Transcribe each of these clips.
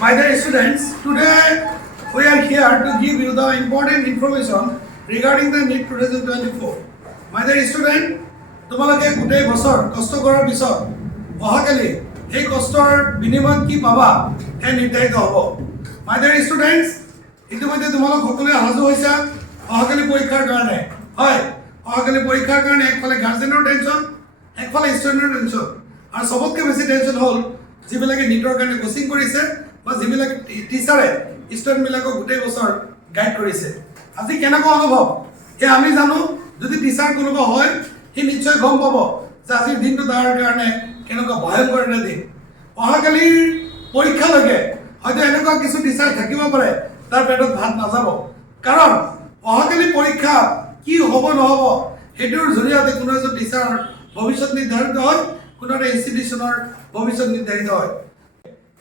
My dear students, today we are here to give you the important information regarding the NEET 2024. My dear student, তোমালোকে গোটেই বছৰ কষ্ট কৰাৰ পিছত অহাকালি এই কষ্টৰ বিনিময়ত কি পাবা সেই নিৰ্ধাৰিত হ'ব। My dear students, ইতিমধ্যে তোমালোক সকলোৱে সাজু হৈছা অহাকালি পৰীক্ষাৰ কাৰণে। হয়, অহাকালি পৰীক্ষাৰ কাৰণে একফালে গাৰ্জেনৰ টেনশ্যন, একফালে ষ্টুডেণ্টৰ টেনশ্যন, আৰু চবতকৈ বেছি টেনশ্যন হ'ল যিবিলাকে নীটৰ কাৰণে কোচিং কৰিছে বা যিবিলাক টিচাৰে ষ্টুডেণ্টবিলাকক গোটেই বছৰ গাইড কৰিছে। আজি কেনেকুৱা অনুভৱ সেই আমি জানো। যদি টিচাৰ কোনোবা হয় সি নিশ্চয় গম পাব যে আজিৰ দিনটো তাৰ কাৰণে কেনেকুৱা ভয়ংকৰ এটা দিন। অহাকালিৰ পৰীক্ষালৈকে হয়তো এনেকুৱা কিছু টিচাৰ থাকিব পাৰে তাৰ পেটত ভাত নাযাব, কাৰণ অহাকালি পৰীক্ষা কি হ'ব নহ'ব সেইটোৰ জৰিয়তে কোনো এজন টিচাৰৰ ভৱিষ্যত নিৰ্ধাৰিত হয়, কোনো এটা ইনষ্টিটিউশ্যনৰ ভৱিষ্যত নিৰ্ধাৰিত হয়।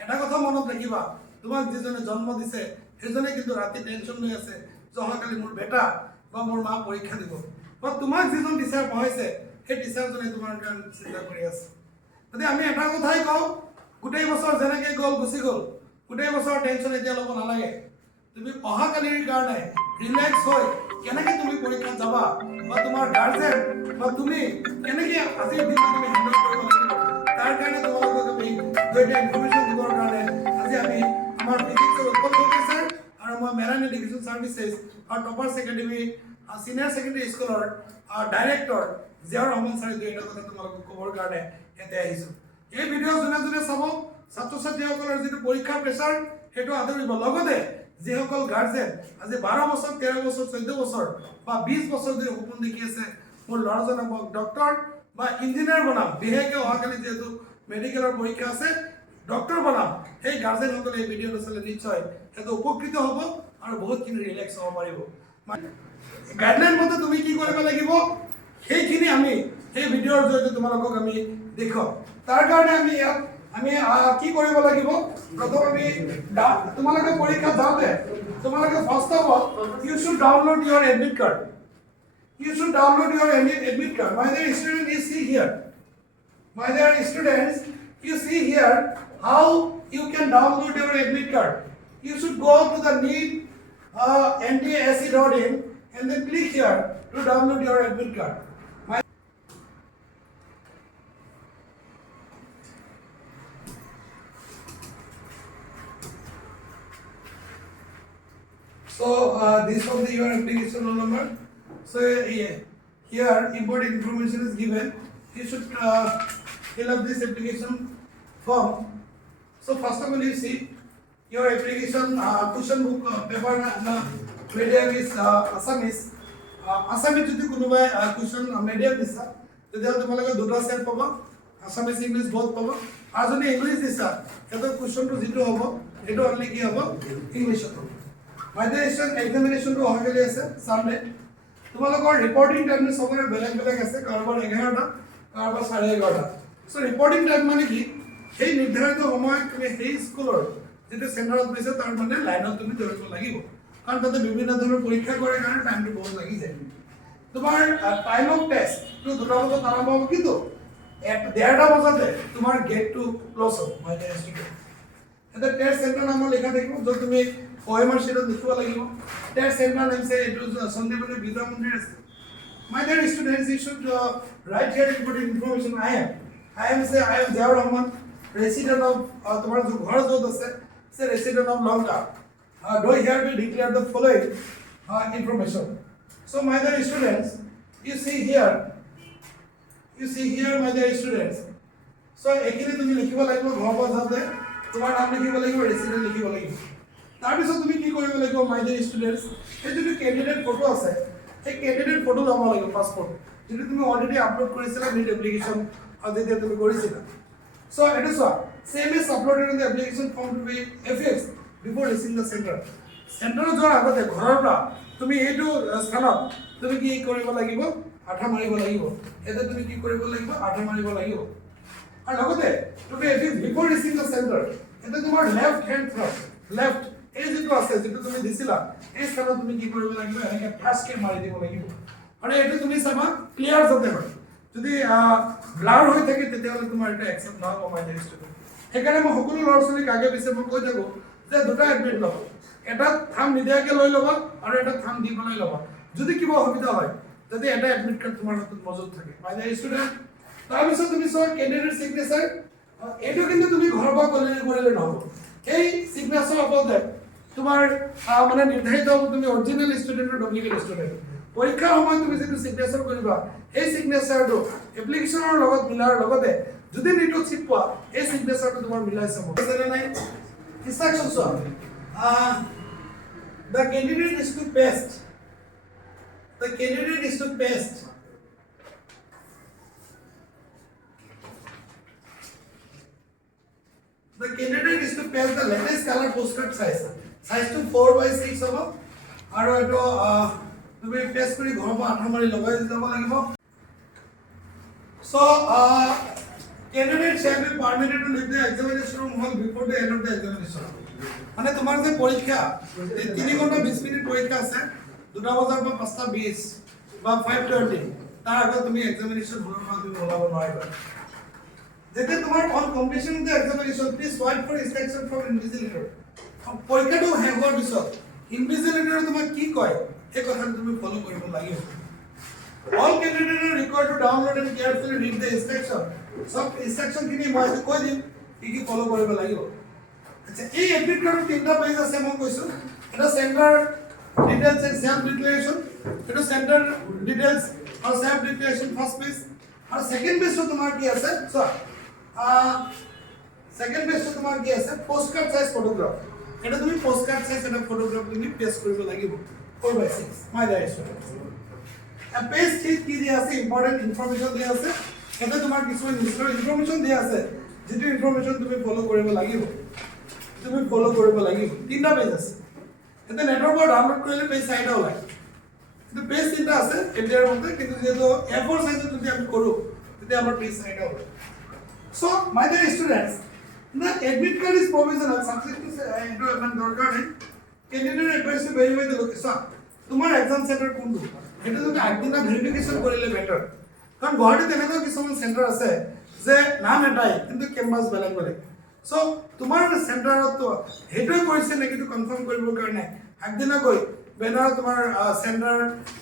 এটা কথা মনত ৰাখিবা, তোমাক যিজনে জন্ম দিছে সেইজনে কিন্তু ৰাতি টেনশ্যন লৈ আছে যে অহাকালি মোৰ বেটা বা মোৰ মা পৰীক্ষা দিব, বা তোমাক যিজন টিচাৰ পঢ়াইছে সেই টিচাৰজনে তোমাৰ কাৰণে চিন্তা কৰি আছে। গতিকে আমি এটা কথাই কওঁ, গোটেই বছৰ যেনেকৈ গ'ল গুচি গ'ল, গোটেই বছৰ টেনশ্যন এতিয়া ল'ব নালাগে। তুমি অহাকালিৰ কাৰণে ৰিলেক্স হৈ কেনেকৈ তুমি পৰীক্ষাত যাবা, বা তোমাৰ গাৰ্জেন বা তুমি কেনেকৈ আজিৰ দিনটো তুমি হেণ্ডেল কৰিব লাগিব, তাৰ কাৰণে তোমালোকক আমি দুইটা ইনফৰমেশ্যন দিবৰ কাৰণে আজি আমি আমাৰ ফিজিক্সৰ উৎপল প্ৰফেচাৰ আৰু মই মেৰাইন এডুকেশ্যন ছাৰ্ভিচেছ আৰু টপাৰ্ছ একাডেমি চিনিয়ৰ ছেকেণ্ডেৰী স্কুলৰ ডাইৰেক্টৰ জিয়াউৰ ৰহমান ছাৰে দুইটা কথা তোমালোকক ক'বৰ কাৰণে ইয়াতে আহিছোঁ। এই ভিডিঅ' যোনে যোনে চাব, ছাত্ৰ ছাত্ৰীসকলৰ যিটো পৰীক্ষাৰ প্ৰেছাৰ সেইটো আঁতৰিব। লগতে যিসকল গাৰ্জেন আজি 12 বছৰ, 13 বছৰ, 14 বছৰ বা 20 বছৰ ধৰি সপোন দেখি আছে মোৰ ল'ৰাজনক মোক ডক্টৰ বা ইঞ্জিনিয়াৰ বনাম, বিশেষকৈ অহাকালি যিহেতু মেডিকেলৰ পৰীক্ষা আছে, ডক্টৰ বনাম, সেই গাৰ্জেনসকলে এই ভিডিঅ'টো চালে নিশ্চয় সেইটো উপকৃত হ'ব আৰু বহুতখিনি ৰিলেক্স হ'ব পাৰিব। গাইডলাইন মতে তুমি কি কৰিব লাগিব সেইখিনি আমি সেই ভিডিঅ'ৰ জৰিয়তে তোমালোকক আমি দেখুৱাম। তাৰ কাৰণে আমি ইয়াত কি কৰিব লাগিব, প্ৰথম আমি তোমালোকে পৰীক্ষা যাওঁতে তোমালোকে first of all you should download your admit card. You should download your admit card. My dear students, you see here. My dear students, you see here how you can download your admit card. You should go to the NEET NTSE.in and then click here to download your admit card. So this was your application roll number. So here important information is given. You should fill up this application form. So first of all, you see your application question book paper medium is Assamese. Assamese যদি কোনোবাই question medium দিছা তেতিয়াহ'লে তোমালোকে দুটা set পাবা, Assamese English both পাবা। আৰু যদি ইংলিছ দিছা সেইটো কুৱেশ্যনটো যিটো হ'ব সেইটো অনলি কি হ'ব, ইংলিছত হ'ব। মাইডেশ্যন এক্সামিনেশ্যনটো অহাকালি আছে ছানডে। তোমালোকৰ ৰিপৰ্টিং টাইম চবৰে বেলেগ বেলেগ আছে, কাৰোবাৰ 11টা, কাৰোবাৰ 11:30। চ' ৰিপৰ্টিং টাইম মানে কি, সেই নিৰ্ধাৰিত সময়ত তুমি সেই স্কুলৰ যিটো চেণ্টাৰত গৈছে তাৰ মানে লাইনত তুমি ধৰিব লাগিব, কাৰণ তাতে বিভিন্ন ধৰণৰ পৰীক্ষা কৰে কাৰণে টাইমটো বহুত লাগি যায়। তোমাৰ টাইম অফ টেষ্টটো 2টা বজাত আৰম্ভ হ'ব, কিন্তু 1:30টা বজাতে তোমাৰ গেটটো ক্লজ হ'ব। মই এটা টেষ্ট চেণ্টাৰ নাম লিখা থাকিব, য'ত তুমি OMR sheet লিখিব লাগিব। টেষ্ট চেণ্টাৰ নেম আছে এইটো সন্দেহমণি বিদ্যা মন্দিৰ আছে। My dear students, you should write here important information. I am Ziaur Rahman, resident of তোমার যে ঘর য'ত আছে সে resident of Lanka. Do hereby declare the following information. So my dear students, you see here my dear students. So এখানে তুমি লিখিব লাগিব ঘৰ যাতে তোমাৰ নাম লিখিব লাগিব, resident লিখিব লাগিব। তাৰপিছত তুমি কি কৰিব লাগিব, মাই ডিয়াৰ ষ্টুডেণ্টছ, সেই যিটো কেণ্ডিডেট ফটো আছে সেই কেণ্ডিডেট ফটো ল'ব লাগিব, পাছপৰ্ট, যিটো তুমি অলৰেডি আপলোড কৰিছিলা নিট এপ্লিকেশ্যন যেতিয়া তুমি কৰিছিলা। চ' এইটো চোৱা, same is uploaded in the application form to be affixed before reaching the centre. চেণ্টাৰত যোৱাৰ আগতে ঘৰৰ পৰা তুমি এইটো স্থানত তুমি কি কৰিব লাগিব, আঠা মাৰিব লাগিব। এতিয়া তুমি কি কৰিব লাগিব, আঠা মাৰিব লাগিব। আৰু লগতে তুমি এফিক্সড বিফৰ ৰিচিং দ্য চেণ্টাৰ, এতিয়া তোমাৰ লেফ্ট হেণ্ড ফ্ৰণ্ট লেফ্ট এই যিটো আছে যিটো তুমি দিছিলা এই স্থানত তুমি কি কৰিব লাগিব, এনেকৈ ফাৰ্ষ্টকে মাৰি দিব লাগিব। আৰু এইটো তুমি চাবা ক্লিয়াৰ যাতে হয়, যদি ব্লাৰ হৈ থাকে তেতিয়াহ'লে তোমাৰ এটা একচেপ্ট নহ'ব। মাই ডিয়াৰ ষ্টুডেণ্ট, সেইকাৰণে মই সকলো ল'ৰা ছোৱালীক আগে পিছে মই কৈ থাকোঁ যে দুটা এডমিট ল'ব, এটা থাম নিদিয়াকৈ লৈ ল'বা আৰু এটা থাম দি পেলাই ল'বা, যদি কিবা অসুবিধা হয় যাতে এটা এডমিট কাৰ্ড তোমাৰ হাতত মজুত থাকে। মাই ডিয়াৰ ষ্টুডেণ্ট, তাৰপিছত তুমি চোৱা কেণ্ডিডেট চিগনেচাৰ, এইটো কিন্তু তুমি ঘৰৰ পৰা কৰিলে নহ'ব, সেই চিগনেচাৰ ওপৰতে তোমাৰ মানে নিৰ্ধাৰিত হ'ব তুমি অৰিজিনেল ষ্টুডেণ্ট আৰু ডুপ্লিকেট ষ্টুডেণ্ট। পৰীক্ষাৰ সময়ত তুমি যিটো চিগনেচাৰ কৰিবা সেই চিগনেচাৰটো এপ্লিকেশ্যনৰ লগত মিলাৰ লগতে যদি নিটত চিট পোৱা এই চিগনেচাৰটো তোমাৰ মিলাই চাব। Instructions are the candidate is to paste. The candidate is to paste. The candidate is to paste the latest color postcard size. Size to 4/6 হ'ব আৰু এটো তুমি পেষ্ট কৰি ঘৰৰ পৰা আঠা মাৰি লগাই দিব লাগিব। So candidate shall be permitted to leave the examination room hall before the end of the examination. মানে তোমাৰ যে পৰীক্ষা 3 ঘণ্টা 20 মিনিট পৰীক্ষা আছে, 2টা বজাৰ পৰা 5টা 20 বা 5:30 তাৰ আগত তুমি এক্সামিনেশ্যন হলৰ পৰা তুমি ওলাব নোৱাৰিবা। যেতিয়া তোমাৰ on completion of the examination please wait for instruction from invigilator. পৰীক্ষাটো শেষ হোৱাৰ পিছত ইনভিজিলেটৰে তোমাক কি কয় সেই কথাটো তুমি ফলো কৰিব লাগিব। All candidates are required to download and carefully read the instruction. সব ইনস্ট্রাকশন খিনি মই কৈ দিম কি ফলো কৰিব লাগিব। আচ্ছা, এই এডমিট কাৰ্ডৰ 3টা পেজ আছে মই কৈছো। এটা সেন্টাৰ ডিটেইলছ এন্ড সেলফ ডিক্লাৰেশন, এটা সেন্টাৰ ডিটেইলছ আৰু সেলফ ডিক্লাৰেশন ফাৰ্স্ট পেজ, আৰু সেকেন্ড পেজটো তোমাৰ কি আছে চোৱা, সেকেন্ড পেজটো তোমাৰ কি আছে পোস্টকাৰ্ড সাইজ ফটোগ্ৰাফ। এটা তুমি পোস্টকাৰ্ড সাইজ এটা ফটোগ্ৰাফ তুমি পেস্ট কৰিব লাগিব 4/6 মাই ডিয়াৰ স্টুডেন্টস। পেজ 3 কি দিয়া আছে ইম্পৰ্টেন্ট ইনফৰমেশন দিয়া আছে, এটা তোমাৰ কিছুমান ইনফৰমেশন দিয়া আছে যেটো ইনফৰমেশন তুমি ফলো কৰিব লাগিব, তুমি ফলো কৰিব লাগিব। 3টা পেজ আছে, এটা নেটৰ পৰা ডাউনলোড কৰিলে পেজ 4টা ওলায়, কিন্তু পেজ 3টা আছে এতিয়াৰ মতে, কিন্তু যেটো A4 সাইজত যদি আমি কৰো তেতিয়া আমাৰ পেজ 4টা ওলায়। So my dear students, the admit card is provisional subject to into মানে দৰকাৰ নাই। candidate advice to verify the location, তোমাৰ এক্সাম সেন্টাৰ কোনটো এটা তুমি আগদিনা ভেৰিফিকেশন কৰিলে বেটাৰ, কাৰণ গুৱাহাটীত এনেকুৱা কিছুমান সেন্টাৰ আছে যে নাম এটাই কিন্তু কেম্পাছ বেলেগ বেলেগ। সো তোমাৰ সেন্টাৰত হেটোই কৰিছে নেকি তো কনফাৰ্ম কৰিবৰ কাৰণে আগদিনা গৈ বেনাৰত তোমাৰ সেন্টাৰ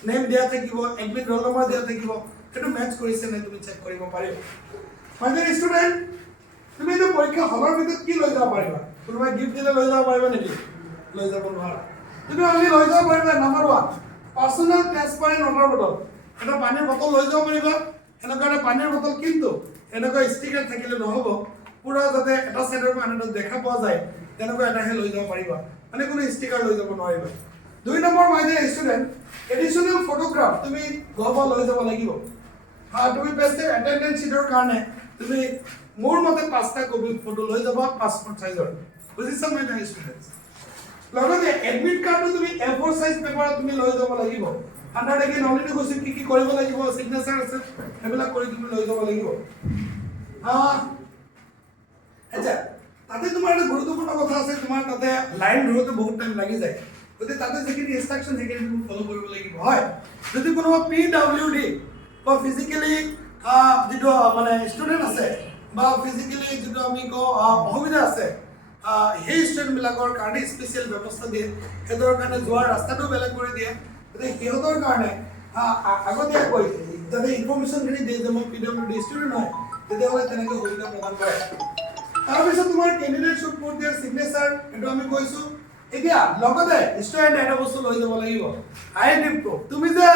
নেম দিয়া থাকিব, এডমিট ৰোল নম্বৰ দিয়া থাকিব, হেটো মেচ কৰিছে নে তুমি চেক কৰিব পাৰিবা। মাই ডিয়াৰ ষ্টুডেন্ট, তুমি এই পৰীক্ষা হলৰ ভিতৰত কি লৈ যাব পাৰিবা? কোনোবাই গিফট দিলে লৈ যাব পাৰিবা নেকি? লৈ যাব নোৱাৰা। তুমি অনলি লৈ যাব পাৰিবা number 1 personal transparent water bottle, এটা পানীৰ বটল লৈ যাব পাৰিবা। এনেকুৱা এটা পানীৰ বটল কিন্তু এনেকুৱা ষ্টিকাৰ থাকিলে নহ'ব, পুৰা যাতে এটা সাইডৰ পৰা আনটো দেখা পোৱা যায় তেনেকুৱা এটাহে লৈ যাব পাৰিবা, মানে কোনো ষ্টিকাৰ লৈ যাব নোৱাৰিবা। 2 নম্বৰ মাই ডিয়াৰ ষ্টুডেন্ট, এডিশনাল ফটোগ্ৰাফ তুমি ঘৰৰ পৰা লৈ যাব লাগিব। তুমি পেষ্টে এটেন্ডেন্স শিটৰ কাৰণে তুমি মোৰ মতে 5টা কপি ফটো লৈ যাবা পাসপোৰ্ট সাইজৰ, বুজিছা মাই ডিয়াৰ ষ্টুডেন্টস। লগতে এডমিট কাৰ্ডটো তুমি A4 সাইজ পেপাৰত তুমি লৈ যাব লাগিব। আন্ডাৰটেকিং অলৰেডি কৈছো কি কৰিব লাগিব, সিগনেচাৰ আছে সেইবিলাক কৰি তুমি লৈ যাব লাগিব। আচ্ছা, তাতে তোমাৰ এটা গুৰুত্বপূৰ্ণ কথা আছে, তোমাৰ তাতে লাইন ধৰোতে বহুত টাইম লাগি যায়, গতিকে তাতে যিখিনি ইনস্ট্ৰাকশন সেইখিনি তুমি ফলো কৰিব লাগিব। হয়, যদি কোনোবা PWD বা ফিজিক্যালি যেটো মানে ষ্টুডেন্ট আছে বা ফিজিক্যালি যেটো আমি কওঁ অসুবিধা আছে, সেই ষ্টুডেণ্টবিলাকৰ কাৰণে স্পেচিয়েল ব্যৱস্থা দিয়ে, সিহঁতৰ কাৰণে যোৱাৰ ৰাস্তাটো বেলেগ কৰি দিয়ে। গতিকে সিহঁতৰ কাৰণে আগতীয়াকৈ যাতে ইনফৰমেশ্যনখিনি দিয়ে যে মই PWD ষ্টুডেণ্ট হয়, তেতিয়াহ'লে তেনেকৈ সুবিধা প্ৰদান কৰে। তাৰপিছত তোমাৰ candidate should put their signature, এইটো আমি কৈছো। এতিয়া লগতে ষ্টুডেণ্ট এটা বস্তু লৈ যাব লাগিব, আইডি প্ৰুফ। তুমি যে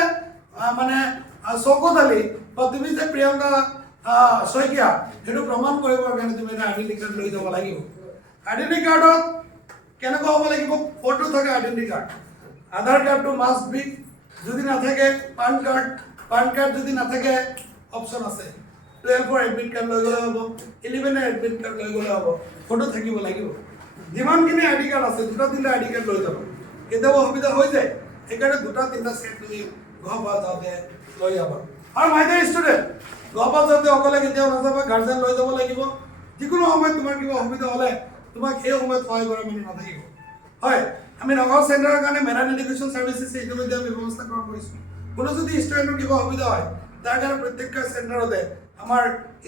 মানে শৌকত আলী বা তুমি যে প্ৰিয়ংকা শইকীয়া সেইটো প্ৰমাণ কৰিবৰ কাৰণে তুমি এটা আইডেন্টি কাৰ্ড লৈ যাব লাগিব। আইডেন্টি কাৰ্ডত কেনেকুৱা হ'ব লাগিব? ফটো থাকে আইডেন্টি কাৰ্ড, আধাৰ কাৰ্ডটো মাষ্ট বি, যদি নাথাকে পান কাৰ্ড যদি নাথাকে অপশ্যন আছে 12 এডমিট কাৰ্ড লৈ গ'লে হ'ব, 11 এডমিট কাৰ্ড লৈ গ'লে হ'ব, ফটো থাকিব লাগিব। যিমানখিনি আইডি কাৰ্ড আছে 2-3টা আইডি কাৰ্ড লৈ যাব, কেতিয়াবা অসুবিধা হৈ যায়, সেইকাৰণে 2-3টা সেট তুমি ঘৰৰ পৰা যাওঁতে লৈ যাবা। আৰু মাই ডিয়াৰ ষ্টুডেণ্ট, ঘৰৰ পৰা যাওঁতে অকলে কেতিয়াও নাযাবা, গাৰ্জেন লৈ যাব লাগিব। যিকোনো সময়ত তোমাৰ কিবা অসুবিধা হ'লে তোমাক সেই সময়ত সহায় কৰা মানুহ নাথাকিব। হয়, আমি নগাঁও চেণ্টাৰৰ কাৰণে মেৰান এডুকেশ্যন ছাৰ্ভিচেছ ইতিমধ্যে আমি ব্যৱস্থা কৰা কৰিছোঁ। কোনো যদি ষ্টুডেণ্টৰ কিবা অসুবিধা হয় তাৰ কাৰণে প্ৰত্যেকটা চেণ্টাৰতে আমাৰ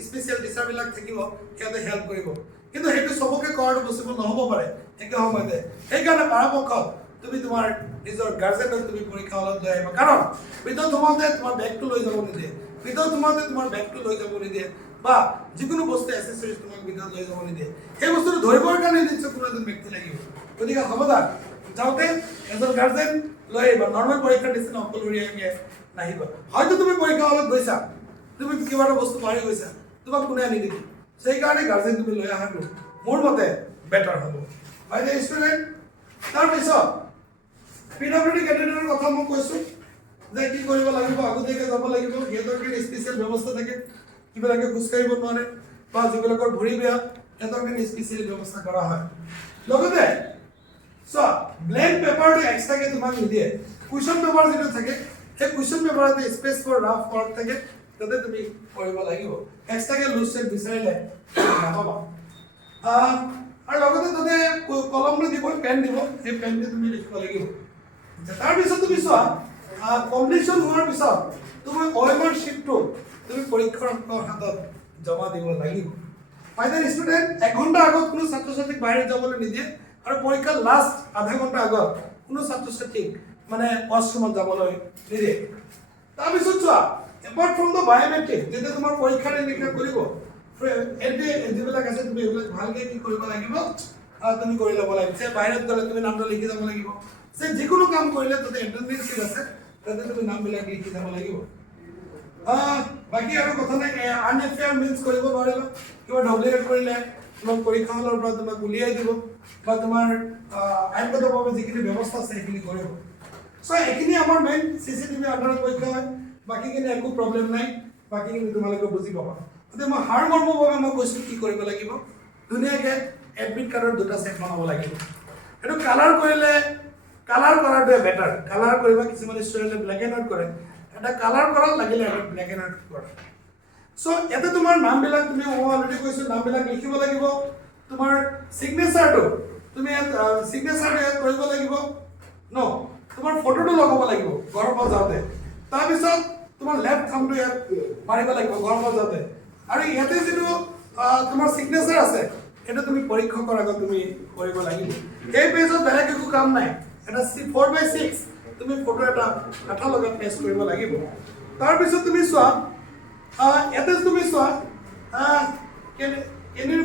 স্পেচিয়েল টিচাৰবিলাক থাকিব, সিহঁতে হেল্প কৰিব। কিন্তু সেইটো সবকে কৰাটো পসিবল নহব পাৰে একে সময়তে সেইকাৰণে পৰাপক্ষত তুমি তোমাৰ নিজৰ গাৰ্জেনক তুমি পৰীক্ষা হলত লৈ আহিবা কাৰণ ভিতৰত সোমাওঁতে তোমাৰ বেগটো লৈ যাব নিদিয়ে ভিতৰত সোমাওঁতে তোমাৰ বেগটো লৈ যাব নিদিয়ে বা যিকোনো বস্তু এসেসৰিজ তোমাক ভিতৰত লৈ যাব নিদিয়ে সেই বস্তুটো ধৰিবৰ কাৰণে নিশ্চয় কোনো এজন ব্যক্তি লাগিব গতিকে খবৰদাৰ যাওঁতে এজন গাৰ্জেন লৈ আহিবা নৰ্মেল পৰীক্ষাৰ নিচিনা অকলশৰীয়াকৈ নাহিবা হয়তো তুমি পৰীক্ষা হলত গৈছা তুমি কিবা এটা বস্তু পাহৰি গৈছা তোমাক কোনে আনি দিব সেইকাৰণে গাৰ্জেন তুমি লৈ অহাটো মোৰ মতে বেটাৰ হ'ব হয় দে ষ্টুডেণ্ট তাৰপিছত পিডব্লিউডি কেণ্ডিডেটৰ কথা মই কৈছোঁ যে কি কৰিব লাগিব আগতীয়াকৈ যাব লাগিব সিহঁতৰ কাৰণে স্পেচিয়েল ব্যৱস্থা থাকে কিবিলাকে খোজকাঢ়িব নোৱাৰে বা যিবিলাকৰ ভৰি বেয়া সিহঁতৰ কাৰণে স্পেচিয়েল ব্যৱস্থা কৰা হয় লগতে চোৱা ব্লেংক পেপাৰটো এক্সট্ৰাকৈ তোমাক নিদিয়ে কুৱেশ্যন পেপাৰ যিটো থাকে সেই কুৱেশ্যন পেপাৰতে স্পেচ ফৰ ৰাফ ৱৰ্ক থাকে তাতে তুমি কৰিব লাগিব এক্সট্ৰাকৈ লুজ চেট বিচাৰিলে নাপাবা আৰু লগতে তাতে কলমটো দিব পেন দিব সেই পেন দি তুমি লিখিব লাগিব তাৰপিছত তুমি চোৱা কমপ্লিশ্যন হোৱাৰ পিছত তুমি OMR শ্বিটটো তুমি পৰীক্ষকৰ হাতত জমা দিব লাগিব ফাইনেল ষ্টুডেণ্ট 1 ঘণ্টা আগত কোনো ছাত্ৰ ছাত্ৰীক বাহিৰত যাবলৈ নিদিয়ে আৰু পৰীক্ষাৰ লাষ্ট আধা ঘণ্টা আগত কোনো ছাত্ৰ ছাত্ৰীক মানে ৱাছৰুমত যাবলৈ নিদিয়ে তাৰপিছত চোৱা এপাৰ্ট ফ্ৰম দ্য বায়োমেট্ৰিক যেতিয়া তোমাৰ পৰীক্ষাৰ নিৰীক্ষা কৰিব যিবিলাক আছে তুমি এইবিলাক ভালকৈ কি কৰিব লাগিব তুমি কৰি ল'ব লাগিব যে বাহিৰত গ'লে তুমি নামটো লিখি যাব লাগিব যে যিকোনো কাম কৰিলে তাতে এটেণ্ডেঞ্চ চিট আছে তাতে তুমি নামবিলাক লিখি যাব লাগিব বাকী আৰু কথা নাই আনএফেয়াৰ মিনছ কৰিব নোৱাৰিবা কিবা ডব্লিউএড কৰিলে তোমাক পৰীক্ষা হলৰ পৰা তোমাক উলিয়াই দিব বা তোমাৰ আইনগতভাৱে যিখিনি ব্যৱস্থা আছে সেইখিনি কৰিব চ' এইখিনি আমাৰ মেইন CCTV আণ্ডাৰত পৰীক্ষা হয় বাকীখিনি একো প্ৰব্লেম নাই বাকীখিনি তোমালোকে বুজি পাবা গতিকে মই সাৰমৰ্মভাৱে মই কৈছোঁ কি কৰিব লাগিব ধুনীয়াকৈ এডমিট কাৰ্ডৰ দুটা ছেট বনাব লাগিব এইটো কালাৰ কৰিলে কালাৰ কৰাটোৱে বেটাৰ কালাৰ কৰিবা কিছুমান ষ্টুডেণ্টে ব্লেক এণ্ড হোৱাইট কৰে এটা কালাৰ কৰা লাগিলে এটা ব্লেক এণ্ড হোৱাইট কৰা চ' ইয়াতে তোমাৰ নামবিলাক তুমি মই অলৰেডি কৈছোঁ নামবিলাক লিখিব লাগিব তোমাৰ চিগনেচাৰটো তুমি চিগনেচাৰটো ইয়াত কৰিব লাগিব ন তোমাৰ ফটোটো লগাব লাগিব ঘৰৰ পৰা যাওঁতে তাৰপিছত তোমাৰ লেফ্ট থাম্বটো ইয়াত মাৰিব লাগিব ঘৰৰ পৰা যাওঁতে আৰু ইয়াতে যিটো তোমাৰ চিগনেচাৰ আছে সেইটো তুমি পৰীক্ষকৰ আগত তুমি কৰিব লাগিব এই পেজত বেলেগ একো কাম নাই এটা 4/6 তুমি ফটো এটা আঠা লগাই পেষ্ট কৰিব লাগিব তাৰপিছত তুমি চোৱা ইয়াতে তুমি চোৱা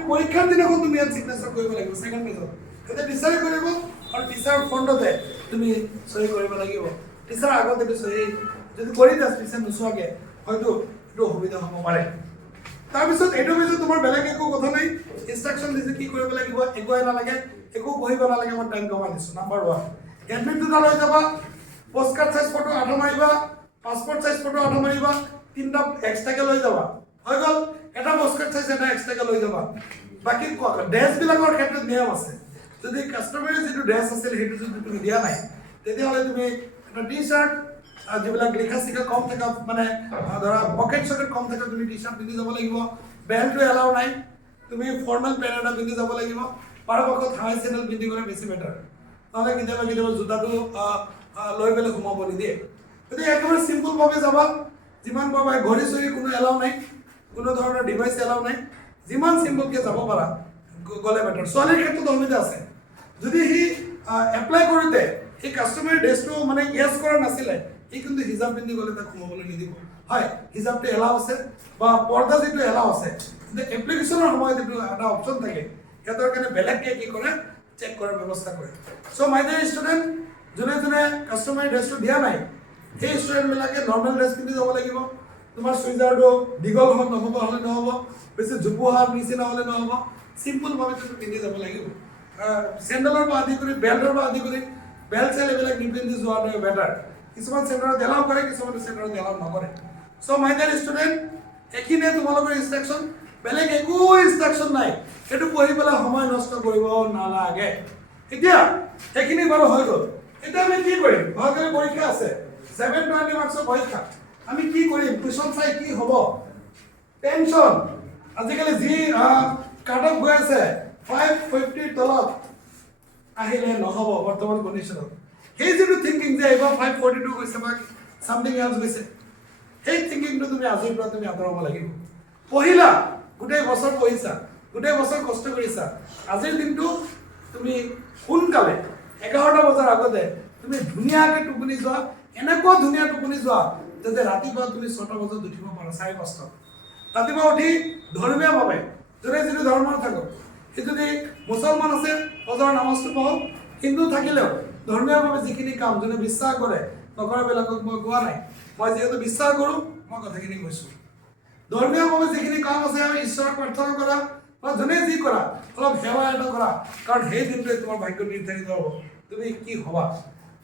পৰীক্ষাৰ দিনাখন তুমি ইয়াত চিগনেচাৰ কৰিব লাগিব ছেকেণ্ড পেজত ইয়াতে টিচাৰে কৰিব আৰু টিচাৰ ফ্ৰণ্টতে তুমি চহী কৰিব লাগিব টিচাৰ আগত এইটো চহী যদি কৰি দিয়া টিচাৰ নোচোৱাকৈ হয়তো এইটো অসুবিধা হ'ব পাৰে তাৰপিছত এইটো পিছত তোমাৰ বেলেগ একো কথা নাই ইনষ্ট্ৰাকশ্যন দিছে কি কৰিব লাগিব একোৱে নালাগে একো পঢ়িব নালাগে মই টাইম কমাই দিছোঁ নাম্বাৰ 1 এডমিট দুটা লৈ যাবা পোষ্টকাৰ্ড চাইজ ফটো আঠা মাৰিবা পাছপোৰ্ট চাইজ ফটো আঠা মাৰিবা তিনিটা এক্সট্ৰাকৈ লৈ যাবা হৈ গ'ল এটা পোষ্টকাৰ্ড চাইজ এটা এক্সট্ৰাকৈ লৈ যাবা বাকী ড্ৰেছবিলাকৰ ক্ষেত্ৰত নিয়ম আছে যদি কাষ্টমাৰে যিটো ড্ৰেছ আছিল সেইটো যদি তুমি দিয়া নাই তেতিয়াহ'লে তুমি এটা টি চাৰ্ট যিবিলাক লিখা চিখা কম থকা মানে ধৰা পকেট চকেট কম থকা তুমি টি চাৰ্ট পিন্ধি যাব লাগিব বেল্টটো এলাও নাই তুমি ফৰ্মেল পেণ্ট এটা পিন্ধি যাব লাগিব পৰাপক্ষত হাই চেণ্ডেল পিন্ধি গ'লে বেছি বেটাৰ নহ'লে কেতিয়াবা জোতাটো লৈ পেলাই সোমাব নিদিয়ে গতিকে একেবাৰে চিম্পুলভাৱে যাবা যিমান পাবা ঘড়ী চড়ি কোনো এলাও নাই কোনো ধৰণৰ ডিভাইচ এলাও নাই যিমান চিম্পলকৈ যাব পাৰা গ'লে বেটাৰ ছোৱালীৰ ক্ষেত্ৰত অসুবিধা আছে যদি সি এপ্লাই কৰোঁতে সেই কাষ্টমাৰ ড্ৰেছটো মানে ইয়েছ কৰা নাছিলে সি কিন্তু হিজাব পিন্ধি গ'লে তাক সোমাবলৈ নিদিব হয় হিজাবটো এলাও আছে বা পৰ্দা যিটো এলাও আছে কিন্তু এপ্লিকেশ্যনৰ সময়ত যিটো এটা অপশ্যন থাকে সিহঁতৰ কাৰণে বেলেগকৈ কি কৰে চেক কৰাৰ ব্যৱস্থা কৰে চ' মাই ডিয়াৰ ষ্টুডেণ্ট যোনে যোনে কাষ্টমাৰ ড্ৰেছটো দিয়া নাই সেই ষ্টুডেণ্টবিলাকে নৰ্মেল ড্ৰেছ পিন্ধি যাব লাগিব তোমাৰ চুইজাৰটো দীঘল হ'লে নহ'ব বেছি জোপোহা নিচিনা হ'লে নহ'ব চিম্পুলভাৱে তুমি পিন্ধি যাব লাগিব চেণ্ডেলৰ পৰা আদি কৰি বেল্টৰ পৰা আদি কৰি বেল্ট চেল এইবিলাক নিপিন্ধি যোৱাটোৱে বেটাৰ কিছুমান চেণ্টাৰত এলাও কৰে কিছুমান চেণ্টাৰত এলাও নকৰে চ' মাই ডিয়াৰ ষ্টুডেণ্ট এইখিনিয়ে তোমালোকৰ ইনষ্ট্ৰাকশ্যন বেলেগ একো ইনষ্ট্ৰাকশ্যন নাই সেইটো পঢ়ি পেলাই সময় নষ্ট কৰিব নালাগে এতিয়া সেইখিনি বাৰু হৈ গ'ল এতিয়া আমি কি কৰিম অহাকালি পৰীক্ষা আছে 720 মাৰ্কছৰ পৰীক্ষা আমি কি কৰিম কুৱেশ্যন চাই কি হ'ব টেনশ্যন আজিকালি যি কাট অফ গৈ আছে 550 তলত আহিলে নহ'ব বৰ্তমান কণ্ডিশ্যনত সেই যিটো থিংকিং যে এইবাৰ 542 গৈছে বা চামথিং এলছ গৈছে সেই থিংকিংটো তুমি আজিৰ পৰা তুমি আঁতৰাব লাগিব পঢ়িলা গোটেই বছৰ পঢ়িছা গোটেই বছৰ কষ্ট কৰিছা আজিৰ দিনটো তুমি সোনকালে 11টা বজাৰ আগতে তুমি ধুনীয়াকৈ টোপনি যোৱা এনেকুৱা ধুনীয়া টোপনি যোৱা যাতে ৰাতিপুৱা তুমি 6টা বজাত উঠিব পাৰা 5:30 ৰাতিপুৱা উঠি ধৰ্মীয়ভাৱে যোনে যিটো ধৰ্মৰ থাকক সেই যদি মুছলমান আছে ফজৰ নামাজটো পঢ়ক হিন্দু থাকিলেও ধৰ্মীয়ভাৱে যিখিনি কাম যোনে বিশ্বাস কৰে নকৰাবিলাকক মই কোৱা নাই মই যিহেতু বিশ্বাস কৰোঁ মই কথাখিনি কৈছোঁ ধৰ্মীয়ভাৱে যিখিনি কাম আছে আমি ঈশ্বৰক প্ৰাৰ্থনা কৰা বা যোনে যি কৰা অলপ সেৱা এটা কৰা কাৰণ সেই দিনটোৱে তোমাৰ ভাগ্য নিৰ্ধাৰিত হ'ব তুমি কি হ'বা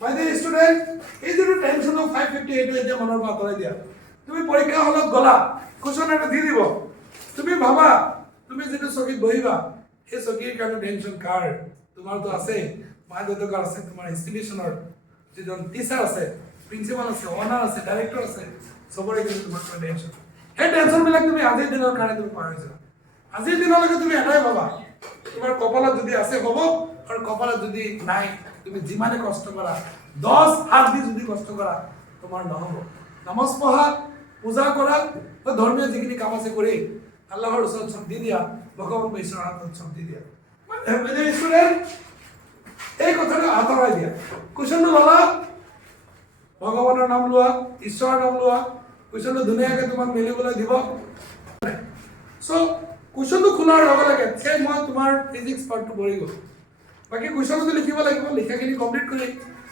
মাই ডিয়াৰ ষ্টুডেণ্ট এই যিটো টেনশ্যন অফ 550 এইটো এতিয়া মনৰ পৰা আঁতৰাই দিয়া তুমি পৰীক্ষা হলত গ'লা কুৱেশ্যন এটা দি দিব তুমি ভাবা তুমি যিটো চকীত বহিবা সেই চকীৰ কাৰণে টেনশ্যন কাৰ তোমাৰতো আছে মা দেউতাকৰ আছে তোমাৰ ইনষ্টিটিউশ্যনৰ যিজন টিচাৰ আছে প্ৰিন্সিপাল আছে অনাৰ আছে ডাইৰেক্টৰ আছে চবৰে কিন্তু তোমাৰ টেনশ্যন সেই টেনশ্যনবিলাক তুমি আজিৰ দিনৰ কাৰণে তুমি পাহৰি যোৱা আজিৰ দিনলৈকে তুমি এটাই ভাবা তোমাৰ কপালত যদি আছে হ'ব আৰু কপালত যদি নাই তুমি যিমানে কষ্ট কৰা 10 হাত দি যদি কষ্ট কৰা তোমাৰ নহ'ব নামাজ পঢ়া পূজা কৰা বা ধৰ্মীয় যিখিনি কাম আছে কৰি আল্লাহৰ ওচৰত চব দি দিয়া ভগৱান ঈশ্বৰৰ হাতত চব দি দিয়া মানে ষ্টুডেণ্ট এই কথাটো আঁতৰাই দিয়া কুৱেশ্যনটো ল'লা ভগৱানৰ নাম লোৱা ঈশ্বৰৰ নাম লোৱা কুৱেশ্যনটো ধুনীয়াকৈ তোমাক মেলিবলৈ দিব চ' কুৱেশ্যনটো খোলাৰ লগে লগে সেই মই তোমাৰ ফিজিক্স পাৰ্টটো পঢ়ি গ'ল বাকী কুৱেশ্যনটো লিখিব লাগিব লিখাখিনি কমপ্লিট কৰি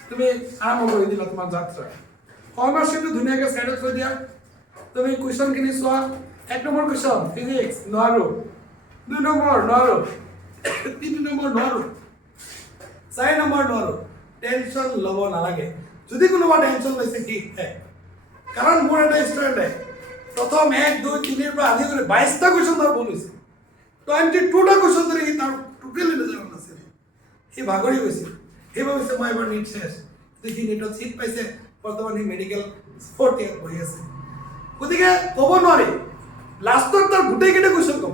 তুমি আৰম্ভ কৰি দিলা তোমাৰ যাত্ৰা কমাৰ্চিয়েলটো ধুনীয়াকৈ চাইডত থৈ দিয়া তুমি কুৱেশ্যনখিনি চোৱা 1 নম্বৰ কুৱেশ্যন ফিজিক্স নোৱাৰো 2 নম্বৰ নোৱাৰো 3 নম্বৰ নোৱাৰো 4 নম্বৰ নোৱাৰো টেনশ্যন ল'ব নালাগে যদি কোনোবা টেনশ্যন লৈছে ঠিক কাৰণ মোৰ এটা ষ্টুডেণ্টে প্ৰথম 1 2 3 ৰ পৰা আদি কৰি 22টা কুৱেশ্যন তাৰ ভুল হৈছে 22টা কুৱেশ্যন ধৰি সি তাৰ টোটেলি ৰিজাল্ট নাছিল সি ভাগৰি গৈছিল সি ভাবিছে মই এবাৰ নিট শেষ সি নিটত চিট পাইছে বৰ্তমান সি মেডিকেল 4th ইয়াৰ পঢ়ি আছে গতিকে ক'ব নোৱাৰি লাষ্টত তাৰ গোটেইকেইটা কুৱেশ্যন ক'ব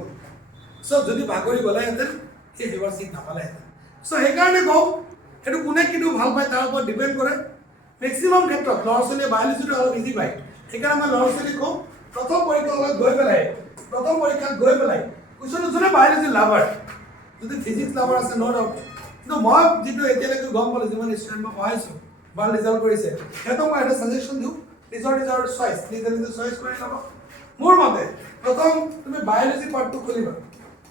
চ' যদি ভাগৰি গ'লেহেঁতেন সি সেইবাৰ চিট নাপালেহেঁতেন চ' সেইকাৰণে কওঁ সেইটো কোনে কিন্তু ভাল পায় তাৰ ওপৰত ডিপেণ্ড কৰে মেক্সিমাম ক্ষেত্ৰত ল'ৰা ছোৱালীয়ে বায়'লজিটো অলপ ইজি পায় সেইকাৰণে মই ল'ৰা ছোৱালীক কওঁ প্ৰথম পৰীক্ষাত গৈ পেলাই কুৱেশ্যনটো যোনে বায়'লজি লাভাৰ যদি ফিজিক্স লাভাৰ আছে ন' ডাউট কিন্তু মই যিটো এতিয়ালৈকে গম পালোঁ যিমান ষ্টুডেণ্ট মই পঢ়াইছোঁ ভাল ৰিজাল্ট কৰিছে সিহঁতক মই এটা ছাজেশ্যন দিওঁ নিজৰ চইচ নিজে চইচ কৰি ল'ব মোৰ মতে প্ৰথম তুমি বায়'লজি পাৰ্টটো খুলিবা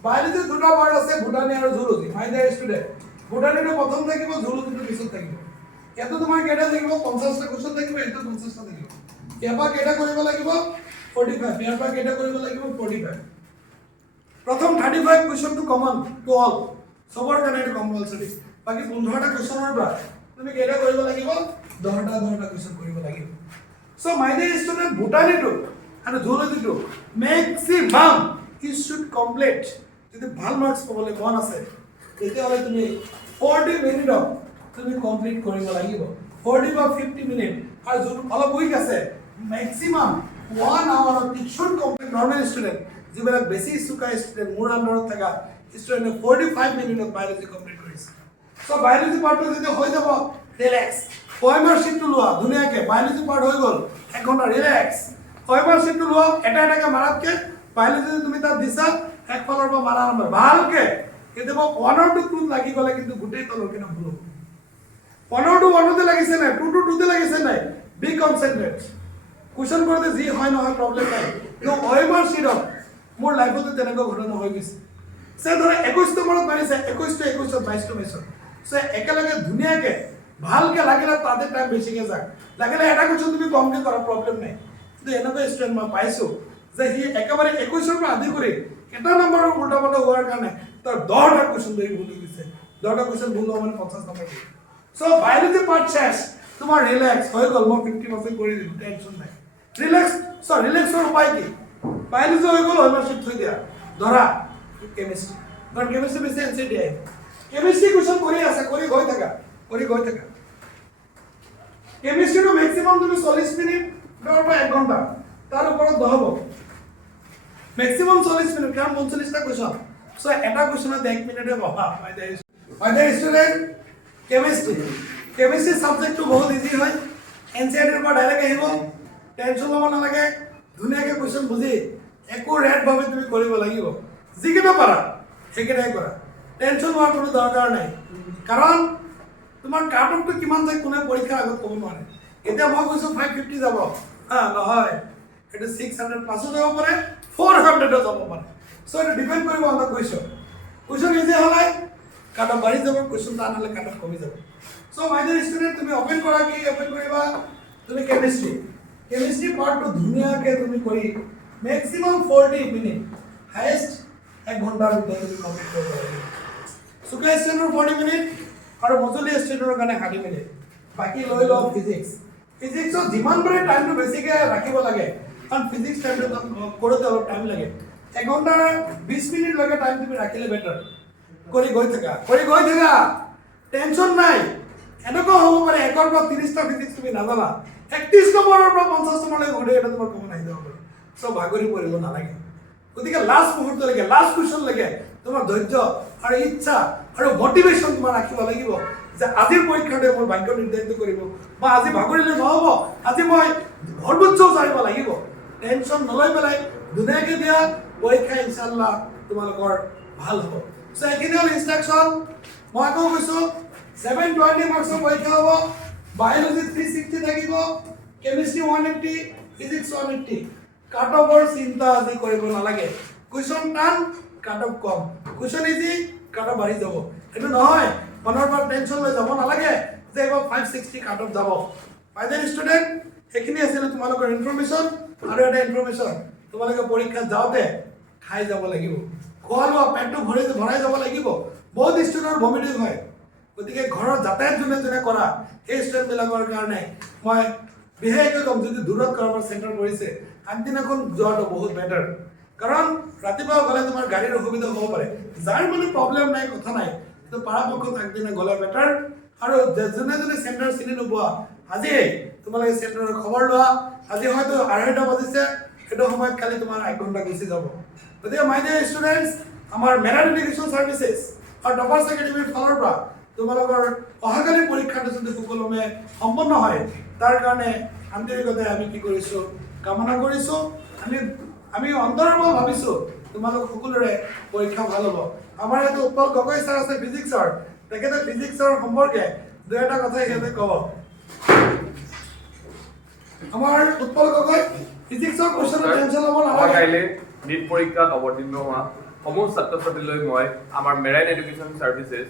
বায়'লজি দুটা পাৰ্ট আছে বুটানী আৰু জুলজি মাই ডিয়াৰ ষ্টুডেণ্ট বুটানীটো প্ৰথম থাকিব জুলজিটো পিছত থাকিব ইয়াতো তোমাৰ কেইটা থাকিব 50টা কুৱেশ্যন থাকিব এইটো 50টা থাকিব ইয়াৰ পৰা কেইটা কৰিব লাগিব 45 ইয়াৰ পৰা কেইটা কৰিব লাগিব 45 প্ৰথম 35 কুৱেশ্যনটো কমন টু অল সবৰ কাৰণে এটা কম্পালসৰি বাকি 15টা কুৱেশ্যনৰ পৰা তুমি কেইটা কৰিব লাগিব 10টা কুৱেশ্যন কৰিব লাগিব সো মাই ডিয়াৰ ষ্টুডেণ্ট বুটানীটো আৰু জুলজিটো মেক্সিমাম ইউ শুড কমপ্লিট যদি ভাল মাৰ্কছ পাবলৈ মন আছে তেতিয়াহ'লে তুমি 40 মিনিটত তুমি কমপ্লিট কৰিব লাগিব 40 বা 50 মিনিট আৰু যোন অলপ উইক আছে মেক্সিমাম 1 আৱাৰত it should complete normal student যিবিলাক বেছি চুকা ষ্টুডেণ্ট মোৰ আণ্ডাৰত থকা ষ্টুডেণ্টে 45 মিনিটত বায়'লজি কমপ্লিট কৰিছে চ' বায়'লজি পাৰ্টটো যেতিয়া হৈ যাব ৰিলেক্স পইমাৰ শ্বীটটো লোৱা ধুনীয়াকৈ বায়'লজি পাৰ্ট হৈ গ'ল 1 ঘণ্টা ৰিলেক্স পইমাৰ শ্বীটটো লোৱা এটাকৈ মাৰাতকৈ বায়'লজি তুমি তাত দিছা একফালৰ পৰা মাৰা নম্বৰ ভালকৈ কেতিয়াবা 1 or 2 ক্লুত লাগি গ'লে কিন্তু গোটেই তলৰ কিনা ভুল হ'ব 1 or 2 1তে লাগিছে নাই 2 to 2তে লাগিছে নাই বি কনচেন্ট্ৰেট কুৱেশ্যন কৰোঁতে যি হয় নহয় প্ৰব্লেম নাই কিন্তু পইমাৰ শ্বীটত মোৰ লাইফতে তেনেকুৱা ঘটনা হৈ গৈছে সে ধৰা 21 নম্বৰত মাৰিছে 21 22 22 সে একেলগে ধুনীয়াকৈ ভালকৈ লাগিলে তাতে টাইম বেছিকৈ যাক লাগিলে এটা কুৱেশ্যন তুমি কমকৈ কৰা প্ৰব্লেম নাই কিন্তু এনেকুৱা ষ্টুডেণ্ট মই পাইছোঁ যে সি একেবাৰে 21ৰ পৰা আদি কৰি এটা নম্বৰৰ উল্টা পাল্টা হোৱাৰ কাৰণে তাৰ 10টা কুৱেশ্যন ধৰি ভুল হৈ গৈছে 10টা কুৱেশ্যন ভুল হোৱা মানে 50 নম্বৰ চ' বায়'লজি পাৰ্ট শেষ তোমাৰ ৰিলেক্স হৈ গ'ল মই 50% কৰি দিলোঁ টেনশ্যন নাই ৰিলেক্স ৰিলেক্সৰ উপায় কি বায়'লজি হৈ গ'ল অনাৰশ্বিপ থৈ দিয়া ধৰা কেমিষ্ট্ৰি কাৰণ কেমিষ্ট্ৰি বেছি এনচিটি আহে কেমিষ্ট্ৰি কুৱেশ্যন কৰি আছে কৰি গৈ থাকা কেমিষ্ট্ৰিটো মেক্সিমাম তুমি 40 মিনিটৰ পৰা 1 ঘণ্টা তাৰ ওপৰত নহ'ব মেক্সিমাম 40 মিনিট কাৰণ 45টা কুৱেশ্যন চ' এটা কুৱেশ্যনত 1 মিনিটে বহা মাই ডিয়াৰ ষ্টুডেণ্ট কেমিষ্ট্ৰি ছাবজেক্টটো বহুত ইজি হয় এনচিইআৰটিৰ পৰা ডাইৰেক্ট আহিব টেনশ্যন ল'ব নালাগে ধুনীয়াকৈ কুৱেশ্যন বুজি একুৰেটভাৱে তুমি কৰিব লাগিব যিকেইটা পাৰা সেইকেইটাই কৰা টেনশ্যন হোৱাৰ কোনো দৰকাৰ নাই কাৰণ তোমাৰ কাট অফটো কিমান যায় কোনে পৰীক্ষাৰ আগত ক'ব নোৱাৰে এতিয়া মই কৈছোঁ 550 যাব নহয় এইটো 600 প্লাছো যাব পাৰে 400 যাব পাৰে চ' এইটো ডিপেণ্ড কৰিব অন দ্য কুৱেশ্যন ইজি হ'লে কাট অফ বাঢ়ি যাব কুৱেশ্যন টান হ'লে কাট অফ কমি যাব চ' মাই ডিয়াৰ ষ্টুডেণ্ট তুমি অপেন কৰা কি অপেন কৰিবা তুমি কেমিষ্ট্ৰি পাৰ্টটো ধুনীয়াকৈ তুমি কৰি মেক্সিমাম 40 মিনিট হায়েষ্ট 1 ঘণ্টাৰ ভিতৰত তুমি কমপ্লিট কৰিব লাগিব চুকা ষ্টেণ্ডৰ 40 মিনিট আৰু মজলি ষ্টেণ্ডৰ কাৰণে 60 মিনিট বাকী লৈ লওঁ ফিজিক্সত যিমান পাৰে টাইমটো বেছিকৈ ৰাখিব লাগে কাৰণ ফিজিক্স টাইমটো কৰোঁতে অলপ টাইম লাগে 1 ঘণ্টা 20 মিনিটলৈকে টাইম তুমি ৰাখিলে বেটাৰ কৰি গৈ থাকা টেনশ্যন নাই এনেকুৱা হ'ব পাৰে 1ৰ পৰা 30টা ফিজিক্স তুমি নাজানা 31 নম্বৰৰ পৰা 50 নম্বৰলৈ ঘূৰি এটা তোমাৰ কমন আহি যাব পাৰে চ' ভাগৰি পৰিব নালাগে গতিকে লাষ্ট মুহূৰ্তলৈকে লাষ্ট কুৱেশ্যনলৈকে তোমাৰ ধৈৰ্য আৰু ইচ্ছা আৰু মটিভেশ্যন তোমাৰ ৰাখিব লাগিব যে আজিৰ পৰীক্ষাটোৱে মোৰ ভাগ্য নিৰ্ধাৰিত কৰিব বা আজি ভাগৰিলে নহ'ব আজি মই সৰ্বোচ্চ জানিব লাগিব টেনশ্যন নলৈ পেলাই ধুনীয়াকৈ দিয়া পৰীক্ষা ইনশাল্লাহ তোমালোকৰ ভাল হ'ব চ' এইখিনি হ'ল ইনষ্ট্ৰাকশ্যন মই আকৌ কৈছোঁ 720 মাৰ্কছৰ পৰীক্ষা হ'ব বায়'লজি 360 থাকিব কেমিষ্ট্ৰি 180 ফিজিক্স 180 কাট অফৰ চিন্তা আজি কৰিব নালাগে কুৱেশ্যন টান কাট অফ কম কুৱেশ্যন ইজি কাট অফ বাঢ়ি যাব এইটো নহয় মনৰ পৰা টেনশ্যন লৈ যাব নালাগে যে এইবাৰ 560 কাট অফ যাব মাই ডিয়াৰ ষ্টুডেণ্ট সেইখিনি আছিলে তোমালোকৰ ইনফৰমেশ্যন আৰু এটা ইনফৰমেশ্যন তোমালোকে পৰীক্ষাত যাওঁতে খাই যাব লাগিব খোৱা লোৱা পেটটো ভৰাই যাব লাগিব বহুত ষ্টুডেণ্টৰ ভমিটিং হয় গতিকে ঘৰত যাতায়াত যোনে কৰা সেই ষ্টুডেণ্টবিলাকৰ কাৰণে মই বিশেষকৈ ক'ম যদি দূৰত কাৰোবাৰ চেণ্টাৰ পৰিছে আগদিনাখন যোৱাটো বহুত বেটাৰ কাৰণ ৰাতিপুৱা গ'লে তোমাৰ গাড়ীৰ অসুবিধা হ'ব পাৰে যাৰ মানে প্ৰব্লেম নাই কথা নাই কিন্তু পৰাপক্ষত আগদিনা গ'লে বেটাৰ আৰু যোনে চেণ্টাৰ চিনি নোপোৱা আজিয়ে তোমালোকে চেণ্টাৰৰ খবৰ লোৱা আজি হয়তো 2:30 বাজিছে সেইটো সময়ত খালি তোমাৰ 1 ঘণ্টা গুচি যাব গতিকে মাই ডিয়াৰ ষ্টুডেণ্টছ আমাৰ মেৰিট এডুকেশ্যন ছাৰ্ভিচেছ আৰু টপাৰ্ছ একাডেমীৰ ফালৰ পৰা তোমালোকৰ অহাকালি পৰীক্ষাটো যদি সুকলমে সম্পন্ন হয় তাৰ কাৰণে আন্তৰিকতাৰে আমি কি কৰিছোঁ কামনা কৰিছোঁ আমি অন্তৰৰ পৰা ভাবিছোঁ তোমালোক সকলোৰে পৰীক্ষা ভাল হ'ব আমাৰ এইটো উৎপল গগৈ ছাৰ আছে ফিজিক্সৰ তেখেতে ফিজিক্সৰ সম্পৰ্কে 2-এটা কথা সিহঁতে ক'ব আমাৰ উৎপল গগৈ ফিজিক্সৰ কুৱেশ্যনৰ টেনশ্যন ল'ব নালাগে নিট পৰীক্ষাত অৱতীৰ্ণ হোৱা সমূহ ছাত্ৰ ছাত্ৰীলৈ মই আমাৰ মেৰাইন এডুকেশ্যন ছাৰ্ভিচেছ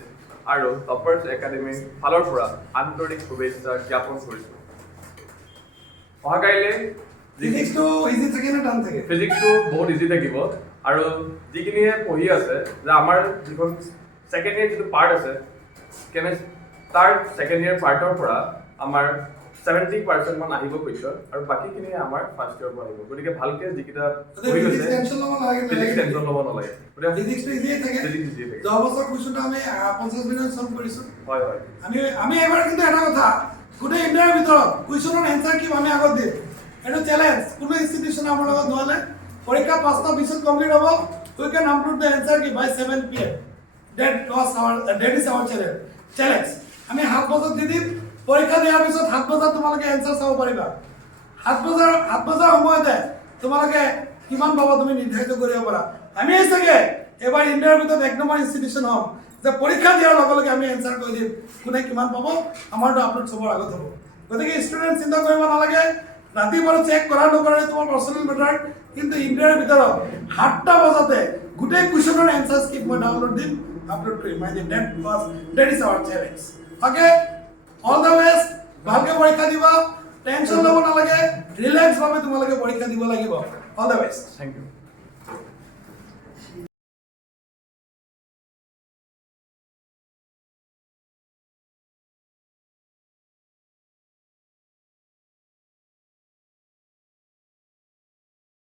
আৰু টপাৰ্ছ একাডেমীৰ ফালৰ পৰা আন্তৰিক শুভেচ্ছা জ্ঞাপন কৰিছোঁ অহাকাইলৈ ফিজিক্সটো ইজি থাকে নে টান থাকে ফিজিক্সটো বহুত ইজি থাকিব আৰু যিখিনিয়ে পঢ়ি আছে যে আমাৰ যিখন ছেকেণ্ড ইয়েৰ যিটো পাৰ্ট আছে তাৰ ছেকেণ্ড ইয়েৰ পাৰ্টৰ পৰা আমাৰ 70% মান আহিব কুৱেশ্যন আৰু বাকীখিনি আমাৰ ফাৰ্ষ্ট ইয়েৰৰ পৰা আহিব গতিকে ভালকে যিকেইটা পঢ়ি গৈছে টেনশ্যন ল'ব নালাগে টেনশ্যন ল'ব নালাগে গতিকে ফিজিক্সটো ইজি থাকে ফিজিক্স ইজি থাকে 10 বছৰ কুৱেশ্যনটো আমি 50 মিনিট সলভ কৰিছোঁ হয় আমি এবাৰ কিন্তু এটা কথা গোটেই ইণ্ডিয়াৰ ভিতৰত কুৱেশ্যনৰ এনচাৰ কি আমি আগত দিম এইটো চ্যালেঞ্জ কোনো ইনষ্টিটিউশ্যন আমাৰ লগত নহ'লে পৰীক্ষা 5টা 20 কমপ্লিট হ'ব we can upload the answer key by 7 PM that is our challenge আমি 7 বজাত দি দিম পৰীক্ষা দিয়াৰ পিছত 7 বজাত তোমালোকে এনচাৰ চাব পাৰিবা 7 বজাৰ সময়তে তোমালোকে কিমান পাবা তুমি নিৰ্ধাৰিত কৰিব পাৰা আমি চাগে এবাৰ ইণ্ডিয়াৰ ভিতৰত 1 নম্বৰ ইনষ্টিটিউশ্যন হ'ম যে পৰীক্ষা দিয়াৰ লগে লগে আমি এনচাৰ কৈ দিম কোনে কিমান পাব আমাৰতো আপলোড চবৰ আগত হ'ব গতিকে ষ্টুডেণ্ট চিন্তা কৰিব নালাগে ৰাতিপুৱা চেক কৰা নকৰা তোমাৰ পাৰ্চনেল মেটাৰ কিন্তু ইণ্ডিয়াৰ ভিতৰত 7টা বজাতে গোটেই কুৱেশ্যনৰ এনচাৰ স্ক্ৰিপ্ট মই ডাউনলোড দিম আপলোড কৰিম my date is our challenge okay all the best ভালকৈ পৰীক্ষা দিবা টেনশ্যন ল'ব নালাগে ৰিলেক্স ভাৱে তোমালোকে পৰীক্ষা দিব লাগিব all the best thank U